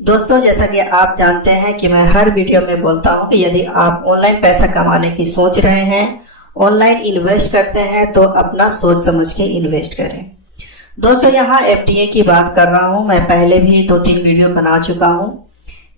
दोस्तों, जैसा कि आप जानते हैं कि मैं हर वीडियो में बोलता हूं कि यदि आप ऑनलाइन पैसा कमाने की सोच रहे हैं, ऑनलाइन इन्वेस्ट करते हैं तो अपना सोच समझ के इन्वेस्ट करें। दोस्तों, यहाँ एफडीए की बात कर रहा हूं। मैं पहले भी 2-3 वीडियो बना चुका हूं।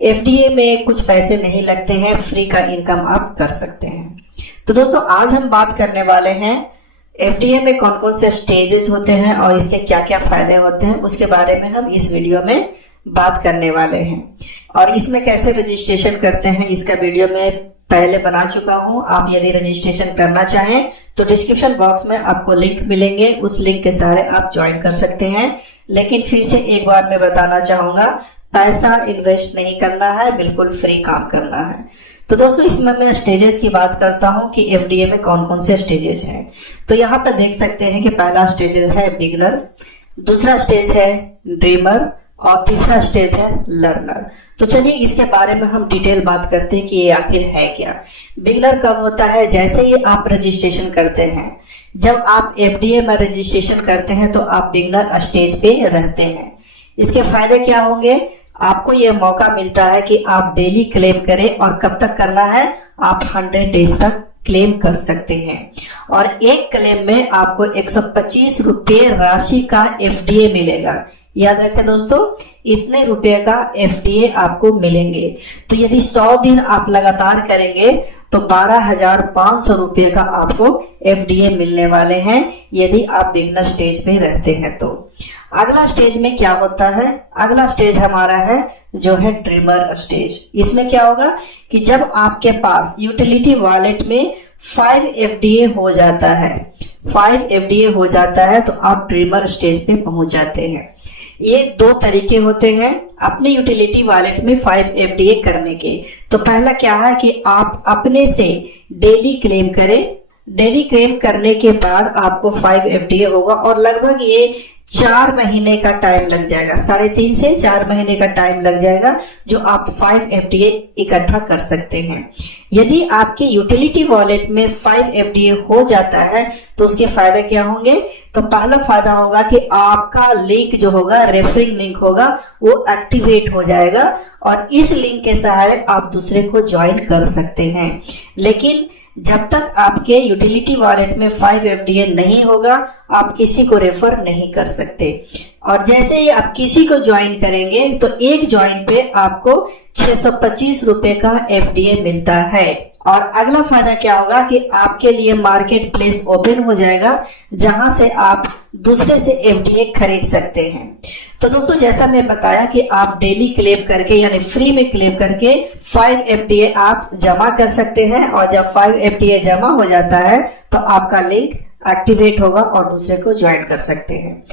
एफडीए में कुछ पैसे नहीं लगते हैं, फ्री का इनकम आप कर सकते हैं। तो दोस्तों, आज हम बात करने वाले हैं एफडीए में कौन कौन से स्टेजेस होते हैं और इसके क्या क्या फायदे होते हैं, उसके बारे में हम इस वीडियो में बात करने वाले हैं। और इसमें कैसे रजिस्ट्रेशन करते हैं इसका वीडियो मैं पहले बना चुका हूं। आप यदि रजिस्ट्रेशन करना चाहें तो डिस्क्रिप्शन बॉक्स में आपको लिंक मिलेंगे, उस लिंक के सहारे आप ज्वाइन कर सकते हैं। लेकिन फिर से एक बार मैं बताना चाहूंगा, पैसा इन्वेस्ट नहीं करना है, बिल्कुल फ्री काम करना है। तो दोस्तों, इसमें मैं स्टेजेस की बात करता हूं कि एफडीए में कौन कौन से स्टेजेस हैं। तो यहाँ पर देख सकते हैं कि पहला स्टेज है बिगनर, दूसरा स्टेज है ड्रीमर और तीसरा स्टेज है लर्नर। तो चलिए इसके बारे में हम डिटेल बात करते हैं कि ये आखिर है क्या। बिगनर कब होता है? जैसे ही आप रजिस्ट्रेशन करते हैं, जब आप एफडीए में रजिस्ट्रेशन करते हैं तो आप बिगनर स्टेज पे रहते हैं। इसके फायदे क्या होंगे? आपको ये मौका मिलता है कि आप डेली क्लेम करें, और कब तक करना है? आप 100 डेज तक क्लेम कर सकते हैं। और एक क्लेम में आपको 125 रुपये राशि का एफडीए मिलेगा। याद रखें दोस्तों, इतने रुपए का एफडीए आपको मिलेंगे। तो यदि 100 दिन आप लगातार करेंगे तो 12,500 रुपये का आपको एफडीए मिलने वाले हैं, यदि आप बिगनर स्टेज में रहते हैं। तो अगला स्टेज में क्या होता है? अगला स्टेज हमारा है जो है ड्रीमर स्टेज। इसमें क्या होगा कि जब आपके पास यूटिलिटी वॉलेट में 5 एफडीए हो जाता है, 5 एफडीए हो जाता है तो आप ड्रीमर स्टेज पे पहुंच जाते हैं। ये 2 तरीके होते हैं अपने यूटिलिटी वॉलेट में 5 एफडीए करने के। तो पहला क्या है कि आप अपने से डेली क्लेम करें। डेली क्लेम करने के बाद आपको 5 एफडीए होगा, और लगभग ये 4 महीने का टाइम लग जाएगा, 3.5 से 4 महीने का टाइम लग जाएगा, जो आप 5 एफडीए इकट्ठा कर सकते हैं। यदि आपके यूटिलिटी वॉलेट में 5 एफडीए हो जाता है तो उसके फायदे क्या होंगे? तो पहला फायदा होगा कि आपका लिंक जो होगा, रेफरिंग लिंक होगा, वो एक्टिवेट हो जाएगा, और इस लिंक के सहारे आप दूसरे को ज्वाइन कर सकते हैं। लेकिन जब तक आपके यूटिलिटी वॉलेट में 5 एफडीए नहीं होगा, आप किसी को रेफर नहीं कर सकते। और जैसे ही आप किसी को ज्वाइन करेंगे तो एक ज्वाइन पे आपको 625 रुपए का एफडीए मिलता है। और अगला फायदा क्या होगा कि आपके लिए मार्केट प्लेस ओपन हो जाएगा, जहां से आप दूसरे से एफडीए खरीद सकते हैं। तो दोस्तों, जैसा मैं बताया कि आप डेली क्लेम करके यानी फ्री में क्लेम करके 5 एफडीए आप जमा कर सकते हैं, और जब 5 एफडीए जमा हो जाता है तो आपका लिंक एक्टिवेट होगा और दूसरे को ज्वाइन कर सकते हैं।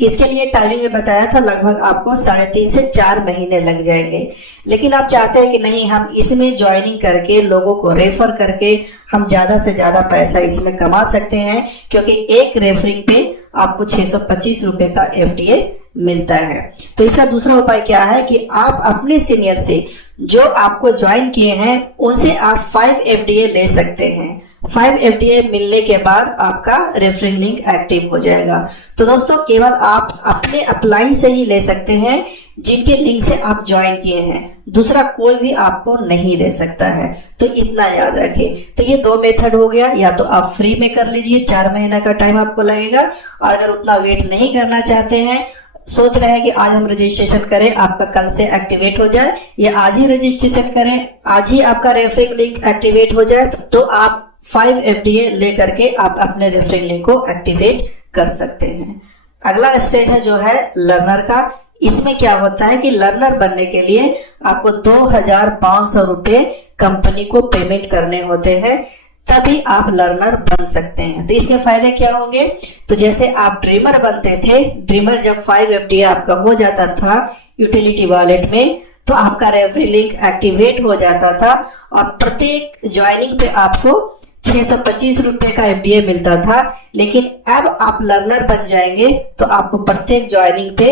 इसके लिए टाइमिंग में बताया था, लगभग आपको 3.5 से 4 महीने लग जाएंगे। लेकिन आप चाहते हैं कि नहीं, हम इसमें ज्वाइनिंग करके, लोगों को रेफर करके हम ज्यादा से ज्यादा पैसा इसमें कमा सकते हैं, क्योंकि एक रेफरिंग पे आपको 625 रुपए का एफडीए मिलता है। तो इसका दूसरा उपाय क्या है कि आप अपने सीनियर से, जो आपको ज्वाइन किए हैं, उनसे आप 5 एफडीए ले सकते हैं। 5 एफडीए मिलने के बाद आपका रेफरिंग लिंक एक्टिव हो जाएगा। तो दोस्तों, केवल आप अपने अपलाइन से ही ले सकते हैं, जिनके लिंक से आप ज्वाइन किए हैं। दूसरा कोई भी आपको नहीं दे सकता है। तो इतना याद रखें। तो ये 2 मेथड हो गया। या तो आप फ्री में कर लीजिए, 4 महीना का टाइम आपको लगेगा, और अगर उतना वेट नहीं करना चाहते हैं, सोच रहे हैं कि आज हम रजिस्ट्रेशन करें, आपका कल से एक्टिवेट हो जाए, या आज ही रजिस्ट्रेशन करें, आज ही आपका रेफरिंग लिंक एक्टिवेट हो जाए, तो आप 5 एफडीए लेकर के आप अपने रेफरिंग लिंक को एक्टिवेट कर सकते हैं। अगला स्टेज है जो है लर्नर का। इसमें क्या होता है कि लर्नर बनने के लिए आपको 2,500 रुपये कंपनी को पेमेंट करने होते हैं, तभी आप लर्नर बन सकते हैं। तो इसके फायदे क्या होंगे? तो जैसे आप ड्रीमर बनते थे, ड्रीमर जब 5 एफडीए आपका हो जाता था यूटिलिटी वॉलेट में, तो आपका रेफरिंग लिंक एक्टिवेट हो जाता था, और प्रत्येक ज्वाइनिंग पे आपको 625 रुपए का एफडीए मिलता था। लेकिन अब आप लर्नर बन जाएंगे तो आपको प्रत्येक ज्वाइनिंग पे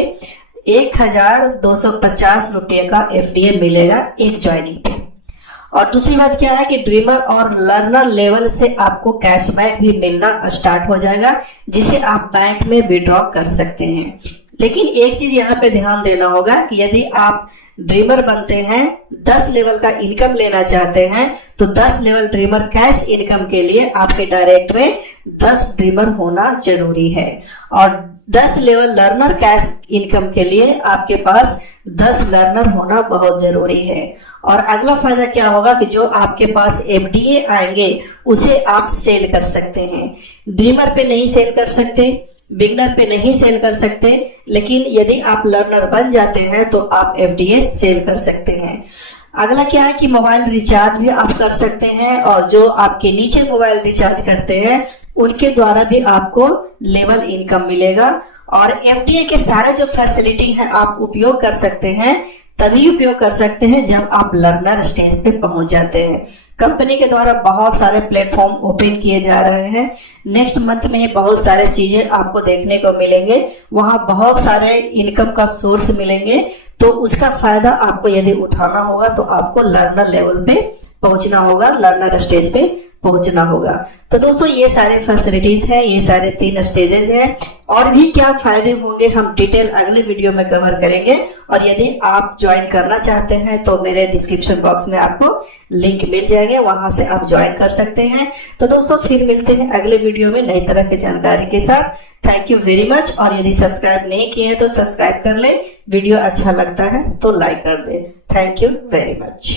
1,250 रुपये का एफडीए मिलेगा, एक ज्वाइनिंग पे। और दूसरी बात क्या है कि ड्रीमर और लर्नर लेवल से आपको कैशबैक भी मिलना स्टार्ट हो जाएगा, जिसे आप बैंक में विड्रॉ कर सकते हैं। लेकिन एक चीज यहाँ पे ध्यान देना होगा कि यदि आप ड्रीमर बनते हैं, 10 लेवल का इनकम लेना चाहते हैं, तो 10 लेवल ड्रीमर कैश इनकम के लिए आपके डायरेक्ट में 10 ड्रीमर होना जरूरी है। और 10 लेवल लर्नर कैश इनकम के लिए आपके पास 10 लर्नर होना बहुत जरूरी है। और अगला फायदा क्या होगा कि जो आपके पास एफडीए आएंगे उसे आप सेल कर सकते हैं। ड्रीमर पे नहीं सेल कर सकते, बिगनर पे नहीं सेल कर सकते, लेकिन यदि आप लर्नर बन जाते हैं तो आप एफडीए सेल कर सकते हैं। अगला क्या है कि मोबाइल रिचार्ज भी आप कर सकते हैं, और जो आपके नीचे मोबाइल रिचार्ज करते हैं उनके द्वारा भी आपको लेवल इनकम मिलेगा। और एफडीए के सारे जो फैसिलिटी है आप उपयोग कर सकते हैं, तभी उपयोग कर सकते हैं जब आप लर्नर स्टेज पे पहुंच जाते हैं। कंपनी के द्वारा बहुत सारे प्लेटफॉर्म ओपन किए जा रहे हैं। नेक्स्ट मंथ में बहुत सारे चीजें आपको देखने को मिलेंगे, वहां बहुत सारे इनकम का सोर्स मिलेंगे। तो उसका फायदा आपको यदि उठाना होगा तो आपको लर्नर लेवल पे पहुंचना होगा, लर्नर स्टेज पे पहुंचना होगा। तो दोस्तों ये सारे फैसिलिटीज हैं, ये सारे 3 स्टेजेस हैं। और भी क्या फायदे होंगे हम डिटेल अगले वीडियो में कवर करेंगे। और यदि आप ज्वाइन करना चाहते हैं तो मेरे डिस्क्रिप्शन बॉक्स में आपको लिंक मिल जाएंगे, वहां से आप ज्वाइन कर सकते हैं। तो दोस्तों फिर मिलते हैं अगले वीडियो में नई तरह की जानकारी के साथ। Thank you very much. और यदि सब्सक्राइब नहीं किए हैं तो सब्सक्राइब कर ले, वीडियो अच्छा लगता है तो लाइक कर दे। Thank you very much.